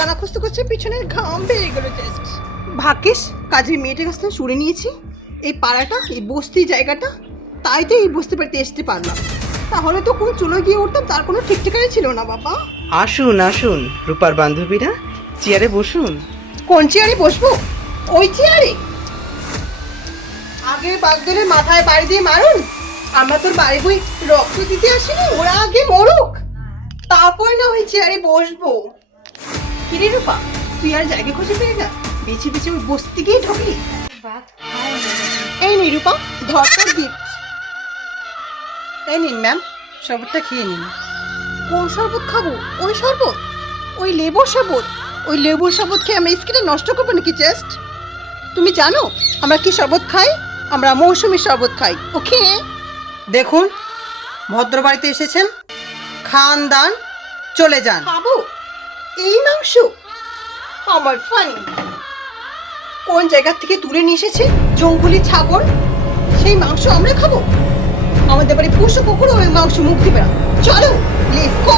ঠিকানা খুঁজতে খুঁজতে পিছনের ঘাম বেরিয়ে গেল জাস্ট। ভাগ্যিস কাজের মেয়েটার কাছ থেকে শুনে নিয়েছি এই পাড়াটা, এই বস্তি জায়গাটা, তাই তো এই বস্তি বাড়িতে আসতে পারলাম। তাহলে তো কোন চলে গিয়ে উঠতাম তার কোনো ঠিক ঠিকানাই ছিল না বাবা। আসুন আসুন রূপার বান্ধবীরা, চেয়ারে বসুন। কোন চেয়ারে বসবো? ওই চেয়ারে? আগে বাগদলের মাথায় বাড়ি দিয়ে মারুন, আমরা তোর বাড়ি বই রক্ত দিতে আসিনি, ওরা আগে মরুক, তারপর না ওই চেয়ারে বসবো। কিরে রূপা, তুই আর জায়গা খুঁজে পেয়ে না, বেছে বেছে ওই বস্তি গিয়ে ঢুকলি। এই নে রূপা, ধর তোর গিফট। এই নিন ম্যাম, শরবতটা খেয়ে নিন। কোন শরবত খাবো? ওই শরবত? ওই লেবুর শরবত? ওই লেবুর শরবত খেয়ে আমরা স্কিনটা নষ্ট করবো নাকি জাস্ট? তুমি জানো আমরা কি শরবত খাই? আমরা মৌসুমী শরবত খাই। ওকে, দেখুন ভদ্র বাড়িতে এসেছেন, খান দান চলে যান। খাবো এই মাংস? আমার ফানি। কোন জায়গা থেকে তুলে নিয়ে এসেছে জঙ্গলি ছাগল, সেই মাংস আমরা খাবো? আমাদের বাড়ি পশু কুকুরও ওই মাংস মুখ দিবে না। চলো লেটস গো।